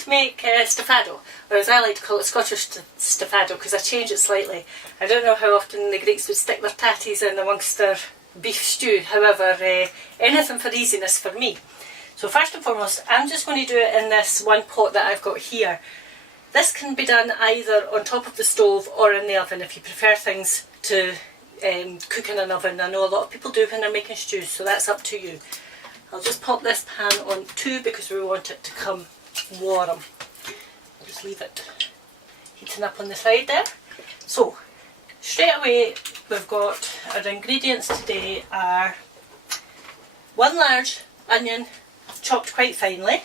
to make Stifado, or as I like to call it, Scottish Stifado, because I changed it slightly. I don't know how often the Greeks would stick their tatties in amongst their beef stew, however, anything for easiness for me. So first and foremost, I'm just going to do it in this one pot that I've got here. This can be done either on top of the stove or in the oven if you prefer things to cook in an oven. I know a lot of people do when they're making stews, so that's up to you. I'll just pop this pan on 2 because we want it to come warm. I'll just leave it heating up on the side there. So straight away we've got our ingredients today are 1 large onion chopped quite finely.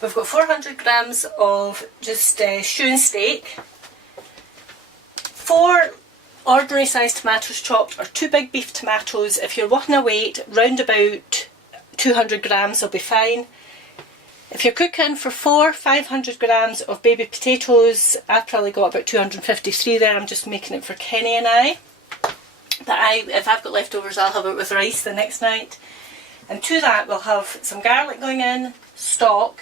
We've got 400 grams of just stewing steak, 4 ordinary sized tomatoes chopped, or 2 big beef tomatoes. If you're wanting a weight, round about 200 grams will be fine. If you're cooking for 500 grams of baby potatoes, I've probably got about 253 there. I'm just making it for Kenny and I. But if I've got leftovers, I'll have it with rice the next night. And to that we'll have some garlic going in, stock,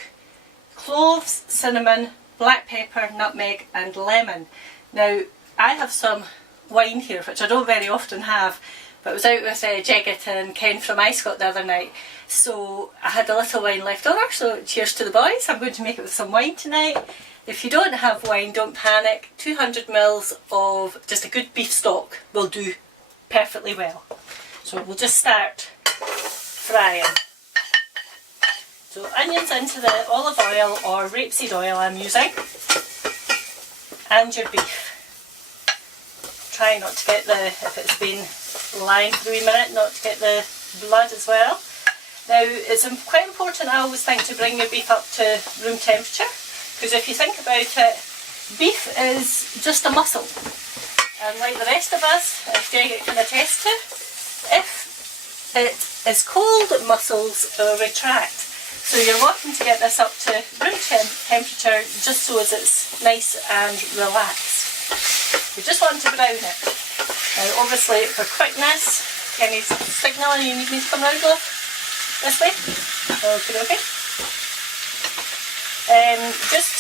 cloves, cinnamon, black pepper, nutmeg and lemon. Now I have some wine here, which I don't very often have, but I was out with Jeggett and Ken from Scott the other night, so I had a little wine left over, so cheers to the boys. I'm going to make it with some wine tonight. If you don't have wine, don't panic. 200 ml of just a good beef stock will do perfectly well. So we'll just start frying. So onions into the olive oil or rapeseed oil I'm using, and your beef. Try not to get if it's been lying for a wee minute, not to get the blood as well. Now it's quite important, I always think, to bring your beef up to room temperature, because if you think about it, beef is just a muscle, and like the rest of us, if Jaggett can attest to, if it is cold, muscles retract. So you're wanting to get this up to room temperature just so as it's nice and relaxed. You just want to brown it. Now obviously for quickness, Kenny's signalling you need me to come round this way. Okay. Just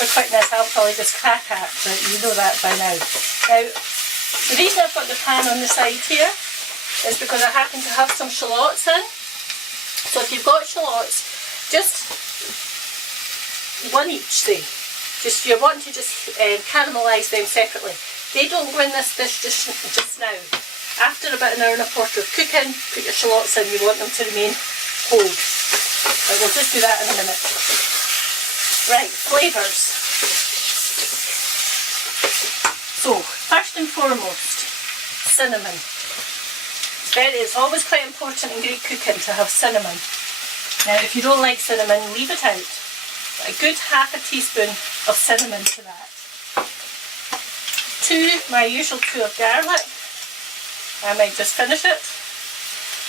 for quickness I'll probably just crack at, but you know that by now. Now the reason I've got the pan on the side here is because I happen to have some shallots in. So if you've got shallots, just 1 each say. Just you want to just caramelise them separately. They don't go in this dish just now. After about 1 hour and a quarter of cooking, put your shallots in. You want them to remain cold. Right, we'll just do that in a minute. Right, flavours. So first and foremost, cinnamon. It's always quite important in Greek cooking to have cinnamon. Now if you don't like cinnamon, leave it out. A good ½ teaspoon of cinnamon to that. My usual 2 of garlic. I might just finish it.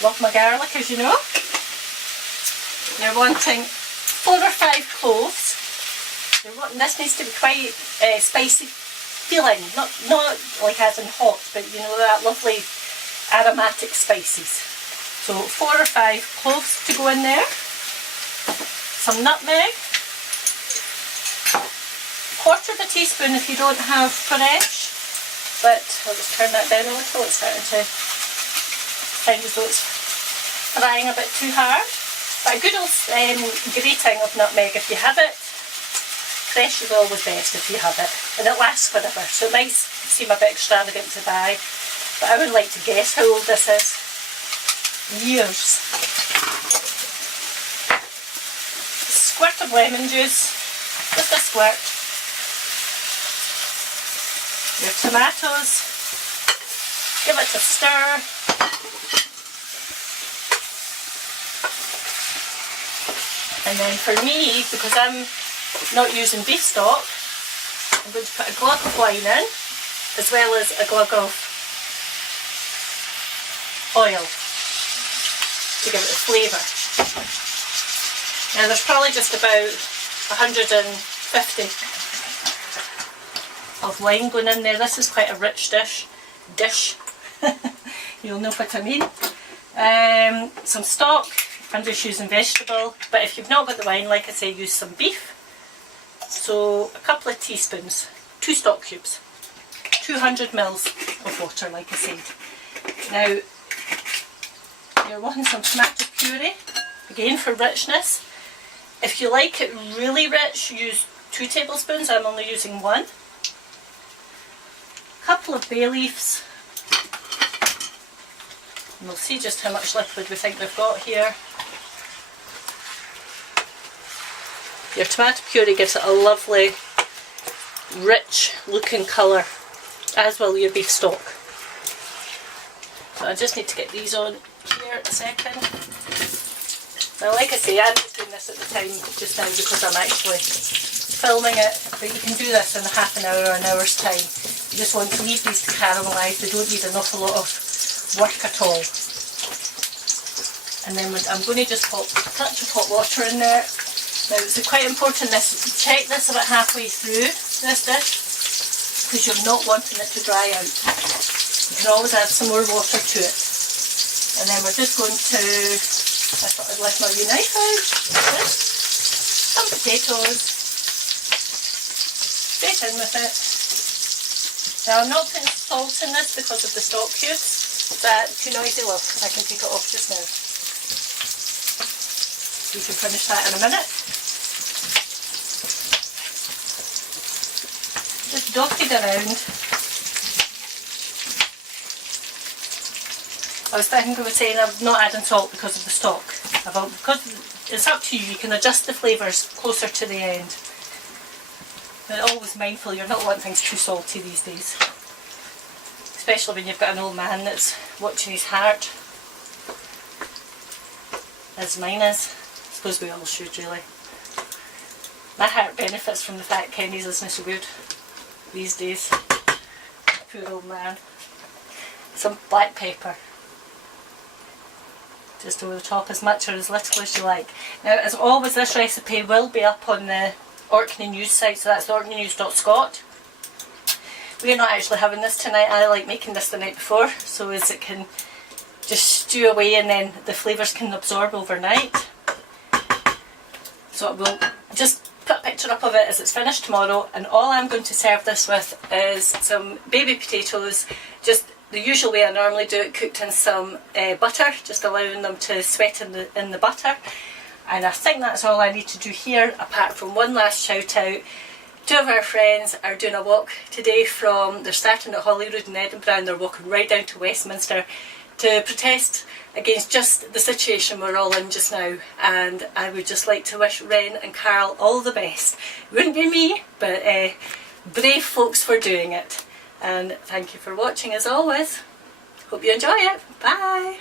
Love my garlic, as you know. You're wanting 4 or 5 cloves. This needs to be quite spicy feeling, not like as in hot, but you know, that lovely aromatic spices. So 4 or 5 cloves to go in there. Some nutmeg. 1/4 teaspoon if you don't have fresh, but I'll just turn that down a little. It's starting to sound as though it's frying a bit too hard. But a good old grating of nutmeg if you have it. Fresh is always best if you have it, and it lasts forever, so it might seem a bit extravagant to buy, but I would like to guess how old this is. Years. Squirt of lemon juice, just a squirt. Your tomatoes, give it a stir. And then for me, because I'm not using beef stock, I'm going to put a glug of wine in, as well as a glug of oil to give it a flavour. Now there's probably just about 150 of wine going in there. This is quite a rich dish. You'll know what I mean. Some stock, I'm just using vegetable, but if you've not got the wine, like I say, use some beef. So a couple of teaspoons, 2 stock cubes, 200 mils of water, like I said. Now you're wanting some tomato puree, again for richness. If you like it really rich, use 2 tablespoons, I'm only using 1. A couple of bay leaves, and we'll see just how much liquid we think we've got here. Your tomato puree gives it a lovely, rich looking colour, as will your beef stock. So I just need to get these on here a second. Now, like I say, I'm just doing this at the time just now because I'm actually filming it, but you can do this in half an hour or an hour's time. You just want to leave these to caramelise, they don't need an awful lot of work at all. And then I'm going to just pop a touch of hot water in there. Now it's quite important check this about halfway through this dish, because you're not wanting it to dry out. You can always add some more water to it. And then we're just going to, I thought I'd lift my wee knife out, some potatoes, straight in with it. Now I'm not putting salt in this because of the stock cubes, that's too noisy, love. I can take it off just now. We can finish that in a minute. Just dot it around. I was thinking of saying I'm not adding salt because of the stock. Because it's up to you, you can adjust the flavours closer to the end. But always mindful you're not wanting things too salty these days. Especially when you've got an old man that's watching his heart. As mine is. I suppose we all should really. My heart benefits from the fact Kenny's listening so good these days. Poor old man. Some black pepper. Just over the top, as much or as little as you like. Now, as always, this recipe will be up on the Orkney News site, so that's orkneynews.scot. We're not actually having this tonight. I like making this the night before, so as it can just stew away and then the flavours can absorb overnight. So we'll just put a picture up of it as it's finished tomorrow, and all I'm going to serve this with is some baby potatoes, just the usual way I normally do it, cooked in some butter, just allowing them to sweat in the butter. And I think that's all I need to do here, apart from one last shout out. 2 of our friends are doing a walk today they're starting at Holyrood in Edinburgh and they're walking right down to Westminster to protest against just the situation we're all in just now. And I would just like to wish Ren and Carl all the best. It wouldn't be me, but brave folks for doing it. And thank you for watching as always. Hope you enjoy it. Bye!